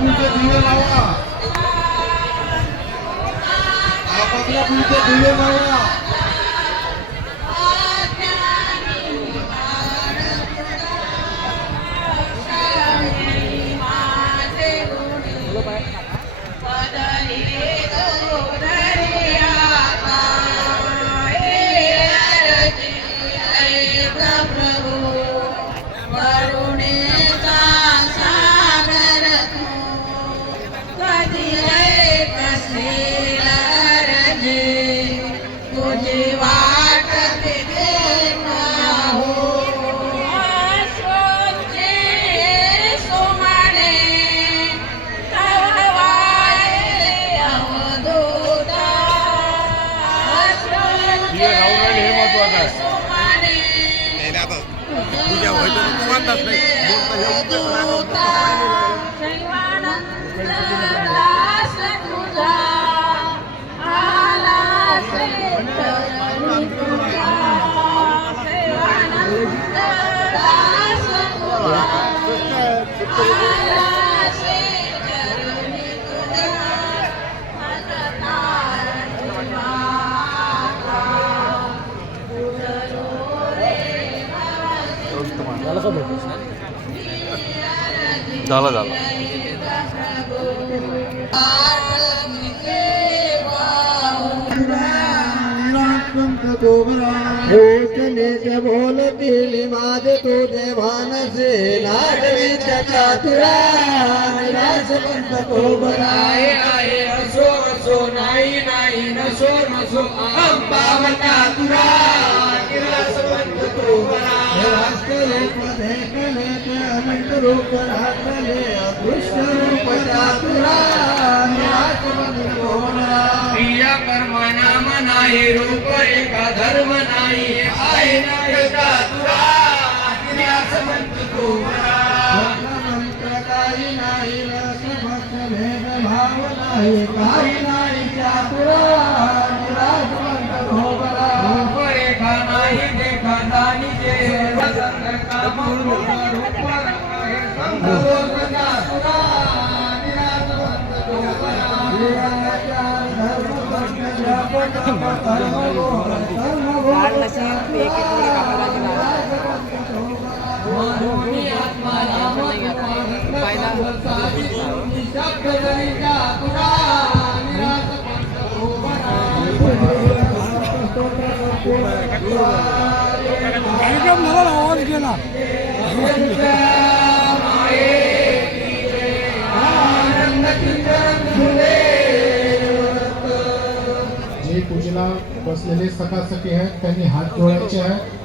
पुढचे दिवे लावा आपापल्या पुढचे दिवे लावा જે રાઉ રાઈને એ મહત્વ હતા બીજા હોય તો માનતા જ નહીં. झालं झालं भूषणेचे बोलतील माझे तुझे भानसे नागवीच्या चातुरा कोबराय आहे असो असो नाही नाही नसो नसो अंबावता रूप राखले अदृश्य रूप चातुरा प्रिय कर्म नाम नाही रूप एका धर्म नाही आहे नाही चातुरा निराश मंत्र काही नाही रस भक्त भेद भाव नाही काही नाही चातुरा। कार्यक्रम संग आवाज गेला. जे पूजेला बसलेले सखा सखी आहेत त्यांनी हात जोडायचे आहेत.